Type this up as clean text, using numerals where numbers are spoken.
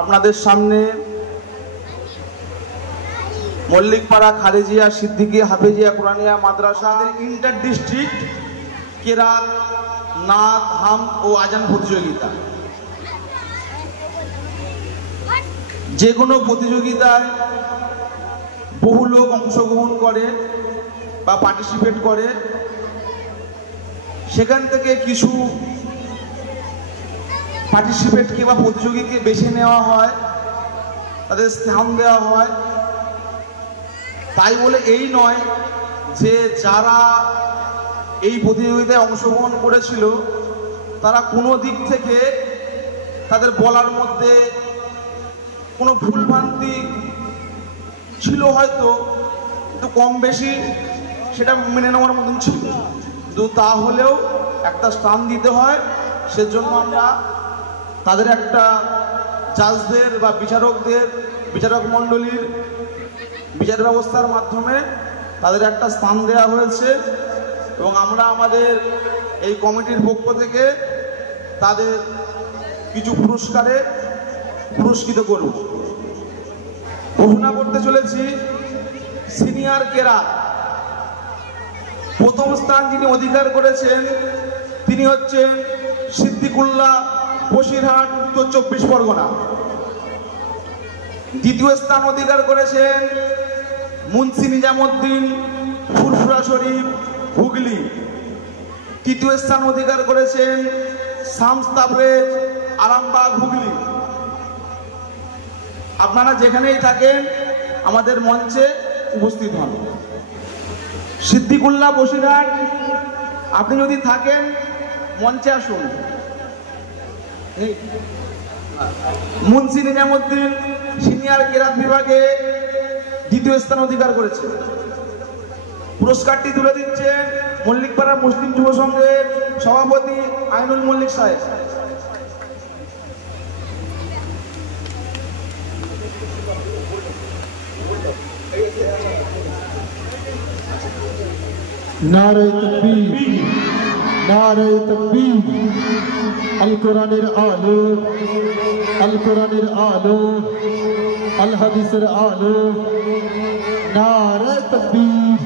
আপনাদের সামনে মল্লিকপাড়া খালেজিয়া সিদ্দিকী হাফেজিয়া কুরআনিয়া মাদ্রাসা inter district কেরাত নাত হাম ও আজান প্রতিযোগিতা। যে কোনো প্রতিযোগিতায় বহু লোক অংশগ্রহণ করে বা পার্টিসিপেট করে, সেখান থেকে কিছু পার্টিসিপেটকে বা প্রতিযোগীকে বেছে নেওয়া হয়, তাদের স্থান দেওয়া হয়। তাই বলে এই নয় যে যারা এই প্রতিযোগিতায় অংশগ্রহণ করেছিল তারা কোনো দিক থেকে তাদের বলার মধ্যে কোনো ভুলভ্রান্তি ছিল, হয়তো কিন্তু কম বেশি সেটা মেনে নেওয়ার মতন ছিল, কিন্তু তাহলেও একটা স্থান দিতে হয়। সেজন্য আমরা তাদের একটা জাজদের বা বিচারক মণ্ডলীর বিচার ব্যবস্থার মাধ্যমে তাদের একটা স্থান দেওয়া হয়েছে এবং আমরা আমাদের এই কমিটির পক্ষ থেকে তাদের কিছু পুরস্কারে পুরস্কৃত করব। ঘোষণা করতে চলেছি সিনিয়র কেরাত। প্রথম স্থান যিনি অধিকার করেছেন তিনি হচ্ছেন সিদ্দিকুল্লাহ, বসিরহাট, উত্তর 24 পরগনা। দ্বিতীয় স্থান অধিকার করেছেন মুন্সি নিজামুদ্দিন, ফুরফুরা শরীফ, হুগলি। তৃতীয় স্থান অধিকার করেছেন শামস তাবরেজ, আরামবাগ, হুগলি। আপনারা যেখানেই থাকেন আমাদের মঞ্চে উপস্থিত হন। সিদ্দিকুল্লাহ, বসিরহাট, আপনি যদি থাকেন মঞ্চে আসুন। মুন্সি নিজামুদ্দিন সিনিয়র কেরাত বিভাগে দ্বিতীয় স্থান অধিকার করেছে। পুরস্কারটি তুলে দিচ্ছেন মল্লিকপাড়া মুসলিম যুব সংঘের সভাপতি আইনুল মল্লিক সাহেব। নারে তাকবীর, নারে তাকবীর। আল কোরআনের আলো, আল কোরআনের আলো, আল হাদিসের আলো। নারে তাকবীর।